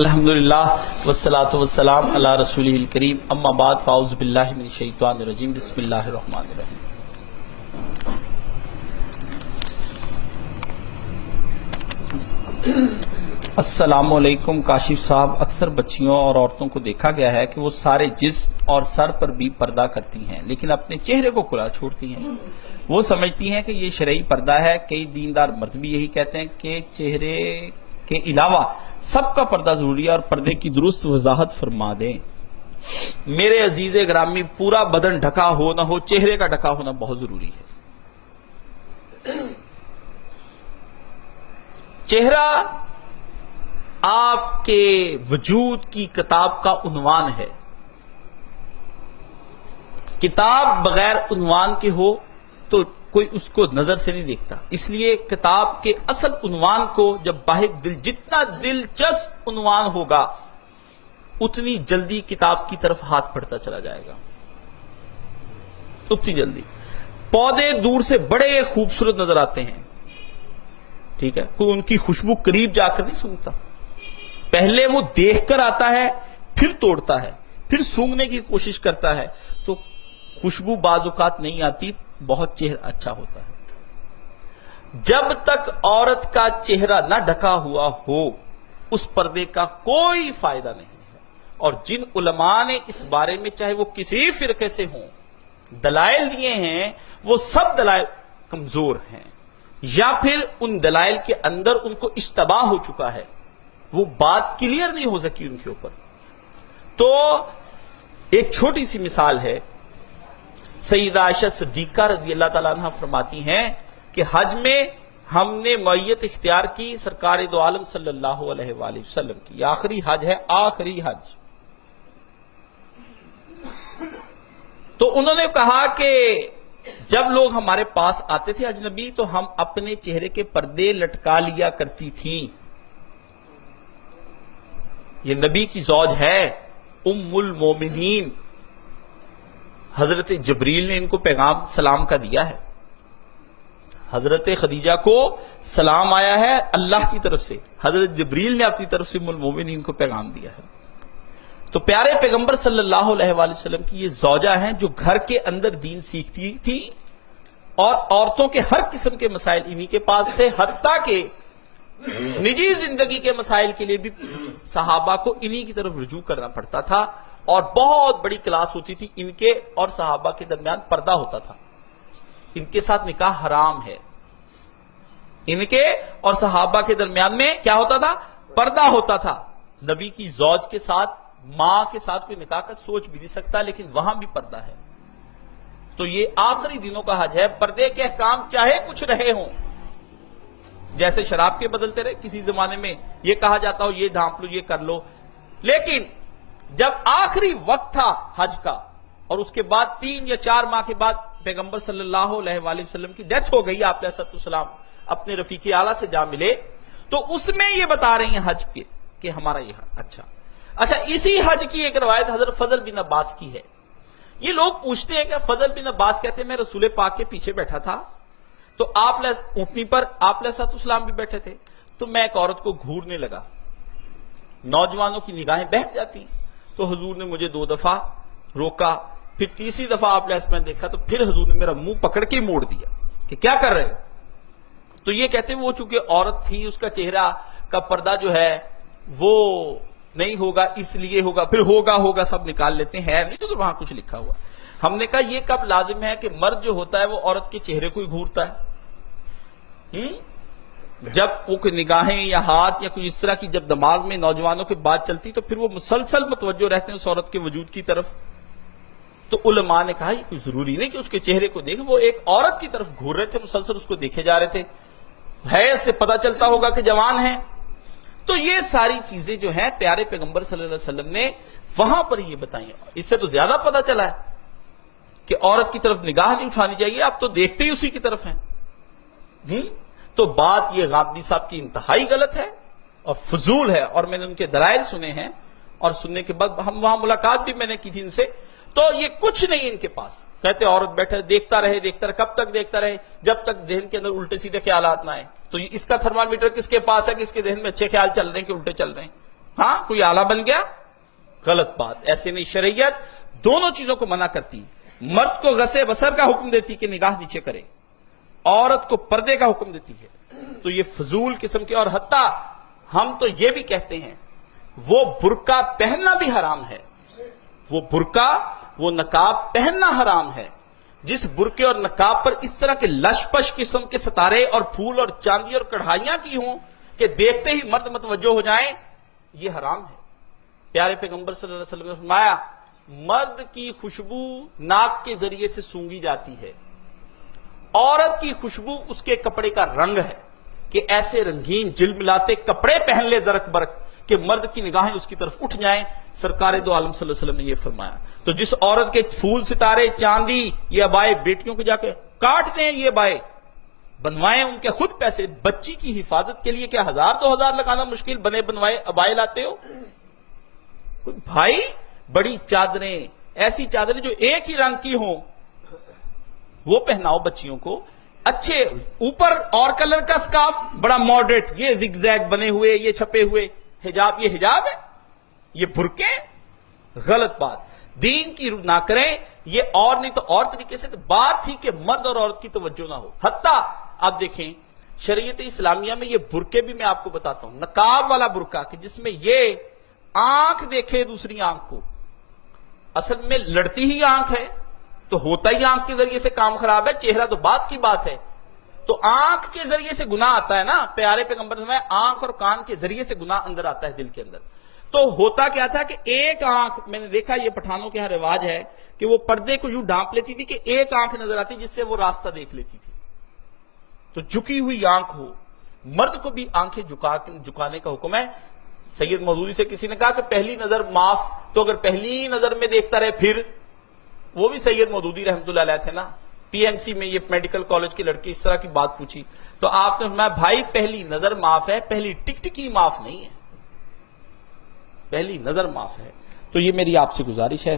الحمدللہ والصلاة والسلام علی رسولہ الکریم اما بعد فاعوذ باللہ من الشیطان الرجیم بسم اللہ الرحمن الرحیم۔ السلام علیکم کاشف صاحب، اکثر بچیوں اور عورتوں کو دیکھا گیا ہے کہ وہ سارے جسم اور سر پر بھی پردہ کرتی ہیں لیکن اپنے چہرے کو کھلا چھوڑتی ہیں۔ وہ سمجھتی ہیں کہ یہ شرعی پردہ ہے۔ کئی دیندار مرد بھی یہی کہتے ہیں کہ چہرے کے علاوہ سب کا پردہ ضروری ہے اور پردے کی درست وضاحت فرما دیں۔ میرے عزیز گرامی، پورا بدن ڈھکا ہو نہ ہو، چہرے کا ڈھکا ہونا بہت ضروری ہے۔ چہرہ آپ کے وجود کی کتاب کا عنوان ہے۔ کتاب بغیر عنوان کے ہو تو کوئی اس کو نظر سے نہیں دیکھتا، اس لیے کتاب کے اصل عنوان کو جب جتنا دلچسپ عنوان ہوگا اتنی جلدی کتاب کی طرف ہاتھ بڑھتا چلا جائے گا، اتنی جلدی۔ پودے دور سے بڑے خوبصورت نظر آتے ہیں، ٹھیک ہے، کوئی ان کی خوشبو قریب جا کر نہیں سونگتا، پہلے وہ دیکھ کر آتا ہے پھر توڑتا ہے پھر سونگنے کی کوشش کرتا ہے، تو خوشبو بعض اوقات نہیں آتی، بہت چہرہ اچھا ہوتا ہے۔ جب تک عورت کا چہرہ نہ ڈھکا ہوا ہو اس پردے کا کوئی فائدہ نہیں ہے، اور جن علماء نے اس بارے میں چاہے وہ کسی فرقے سے ہوں دلائل دیے ہیں، وہ سب دلائل کمزور ہیں یا پھر ان دلائل کے اندر ان کو اشتباہ ہو چکا ہے، وہ بات کلیئر نہیں ہو سکی ان کے اوپر۔ تو ایک چھوٹی سی مثال ہے، سیدہ عائشہ صدیقہ رضی اللہ تعالیٰ عنہ فرماتی ہیں کہ حج میں ہم نے معیت اختیار کی سرکار دو عالم صلی اللہ علیہ وآلہ وسلم کی، یہ آخری حج ہے، آخری حج۔ تو انہوں نے کہا کہ جب لوگ ہمارے پاس آتے تھے اجنبی تو ہم اپنے چہرے کے پردے لٹکا لیا کرتی تھیں۔ یہ نبی کی زوج ہے، ام المومنین، حضرت جبریل نے ان کو پیغام سلام کا دیا ہے، حضرت خدیجہ کو سلام آیا ہے اللہ کی طرف سے، حضرت جبریل نے اپنی طرف سے ام المومنین کو پیغام دیا ہے۔ تو پیارے پیغمبر صلی اللہ علیہ وآلہ وسلم کی یہ زوجہ ہیں جو گھر کے اندر دین سیکھتی تھی، اور عورتوں کے ہر قسم کے مسائل انہی کے پاس تھے، حتیٰ کہ نجی زندگی کے مسائل کے لیے بھی صحابہ کو انہی کی طرف رجوع کرنا پڑتا تھا، اور بہت بڑی کلاس ہوتی تھی ان کے اور صحابہ کے درمیان پردہ ہوتا تھا۔ ان کے ساتھ نکاح حرام ہے، ان کے اور صحابہ کے درمیان میں کیا ہوتا تھا؟ پردہ ہوتا تھا۔ نبی کی زوج کے ساتھ، ماں کے ساتھ کوئی نکاح کا سوچ بھی نہیں سکتا، لیکن وہاں بھی پردہ ہے۔ تو یہ آخری دنوں کا حج ہے، پردے کے احکام چاہے کچھ رہے ہوں، جیسے شراب کے بدلتے رہے، کسی زمانے میں یہ کہا جاتا ہو یہ ڈھانپ لو یہ کر لو، لیکن جب آخری وقت تھا حج کا اور اس کے بعد 3 یا 4 ماہ کے بعد پیغمبر صلی اللہ علیہ وآلہ وسلم کی ڈیتھ ہو گئی، آپ علیہ السلام اپنے رفیق اعلیٰ سے جا ملے، تو اس میں یہ بتا رہی ہیں حج پہ کہ ہمارا یہ اچھا اسی حج کی ایک روایت حضرت فضل بن عباس کی ہے۔ یہ لوگ پوچھتے ہیں کہ فضل بن عباس کہتے ہیں میں رسول پاک کے پیچھے بیٹھا تھا، تو آپ اونٹنی پر آپ علیہ السلام بھی بیٹھے تھے، تو میں ایک عورت کو گھورنے لگا، نوجوانوں کی نگاہیں بہک جاتی، تو حضور نے مجھے 2 دفعہ روکا، پھر تیسری دفعہ آپ نے دیکھا تو پھر حضور نے میرا منہ پکڑ کے موڑ دیا کہ کیا کر رہے ہو؟ تو یہ کہتے ہیں وہ چونکہ عورت تھی، اس کا چہرہ کا پردہ جو ہے وہ نہیں ہوگا، اس لیے ہوگا، پھر ہوگا سب نکال لیتے ہیں، نہیں تو وہاں کچھ لکھا ہوا۔ ہم نے کہا یہ کب لازم ہے کہ مرد جو ہوتا ہے وہ عورت کے چہرے کو ہی گھورتا ہے؟ جب وہ کوئی نگاہیں یا ہاتھ یا کوئی اس طرح کی جب دماغ میں نوجوانوں کی بات چلتی تو پھر وہ مسلسل متوجہ رہتے ہیں اس عورت کے وجود کی طرف۔ تو علماء نے کہا یہ کوئی ضروری نہیں کہ اس کے چہرے کو دیکھیں، وہ ایک عورت کی طرف گھور رہے تھے، مسلسل اس کو دیکھے جا رہے تھے، حیض سے پتہ چلتا ہوگا کہ جوان ہیں۔ تو یہ ساری چیزیں جو ہیں پیارے پیغمبر صلی اللہ علیہ وسلم نے وہاں پر یہ بتائی، اس سے تو زیادہ پتہ چلا ہے کہ عورت کی طرف نگاہ نہیں اٹھانی چاہیے، آپ تو دیکھتے ہی اسی کی طرف ہیں۔ تو بات یہ غامدی صاحب کی انتہائی غلط ہے اور فضول ہے، اور میں نے ان کے دلائل سنے ہیں، اور سننے کے بعد ہم وہاں ملاقات بھی میں نے کی تھی ان سے، تو یہ کچھ نہیں ان کے پاس، کہتے عورت بیٹھے دیکھتا رہے، کب تک دیکھتا رہے؟ جب تک ذہن کے اندر الٹے سیدھے خیالات نہ آئے۔ تو اس کا تھرمامیٹر کس کے پاس ہے کہ اس کے ذہن میں اچھے خیال چل رہے ہیں کہ الٹے چل رہے ہیں؟ ہاں کوئی آلہ بن گیا، غلط بات، ایسے نہیں. شریعت دونوں چیزوں کو منع کرتی. مرد کو غصے بصر کا حکم دیتی کہ نگاہ نیچے کرے، عورت کو پردے کا حکم دیتی ہے. تو یہ فضول قسم کے، اور حتیٰ ہم تو یہ بھی کہتے ہیں وہ برقع پہننا بھی حرام ہے. وہ برقع، وہ نقاب پہننا حرام ہے. جس برقعے اور نقاب پر اس طرح کے لش پش قسم کے ستارے اور پھول اور چاندی اور کڑھائیاں کی ہوں کہ دیکھتے ہی مرد متوجہ ہو جائیں، یہ حرام ہے. پیارے پیغمبر صلی اللہ علیہ وسلم نے فرمایا مرد کی خوشبو ناک کے ذریعے سے سونگھی جاتی ہے، عورت کی خوشبو اس کے کپڑے کا رنگ ہے کہ ایسے رنگین جل ملاتے کپڑے پہن لے زرق برق کہ مرد کی نگاہیں اس کی طرف اٹھ جائیں. سرکار دو عالم صلی اللہ علیہ وسلم نے یہ فرمایا. تو جس عورت کے پھول ستارے چاندی یہ ابائے بیٹیوں کو جا کے کاٹ دیں، یہ ابائے بنوائیں ان کے خود پیسے، بچی کی حفاظت کے لیے کیا 1000-2000 لگانا مشکل، بنے بنوائے ابائے لاتے ہو. بھائی بڑی چادریں، ایسی چادریں جو ایک ہی رنگ کی ہوں وہ پہناؤ بچیوں کو. اچھے اوپر اور کلر کا سکارف بڑا ماڈریٹ، یہ زگ زیگ بنے ہوئے، یہ چھپے ہوئے حجاب، یہ حجاب ہے، یہ برقعے، غلط بات. دین کی نہ کریں یہ، اور نہیں تو اور طریقے سے. بات تھی کہ مرد اور عورت کی توجہ نہ ہو. حتیٰ آپ دیکھیں شریعت اسلامیہ میں یہ برقعے بھی میں آپ کو بتاتا ہوں، نقاب والا برقعہ کہ جس میں یہ آنکھ دیکھے دوسری آنکھ کو، اصل میں لڑتی ہی آنکھ ہے تو ہوتا ہی آنکھ کے ذریعے سے کام خراب ہے. چہرہ تو بات کی بات ہے، تو آنکھ کے ذریعے سے گناہ آتا ہے نا. پیارے پیغمبر نے آنکھ اور کان کے ذریعے سے گناہ اندر آتا ہے دل کے اندر. تو ہوتا کیا تھا کہ ایک آنکھ، میں نے دیکھا یہ پٹھانوں کے یہاں رواج ہے کہ وہ پردے کو یوں ڈھانپ لیتی تھی کہ ایک آنکھ نظر آتی جس سے وہ راستہ دیکھ لیتی تھی. تو جھکی ہوئی آنکھ ہو. مرد کو بھی آنکھیں جھکانے کا حکم ہے. سید مودودی سے کسی نے کہا کہ پہلی نظر معاف، تو اگر پہلی نظر میں دیکھتا رہے پھر، وہ بھی سید مودودی رحمت اللہ علیہ تھے نا. پی ایم سی میں یہ میڈیکل کالج کی لڑکی اس طرح کی بات پوچھی تو آپ نے فرمایا بھائی پہلی نظر معاف ہے، پہلی ٹک ٹکی معاف نہیں ہے، پہلی نظر معاف ہے. تو یہ میری آپ سے گزارش ہے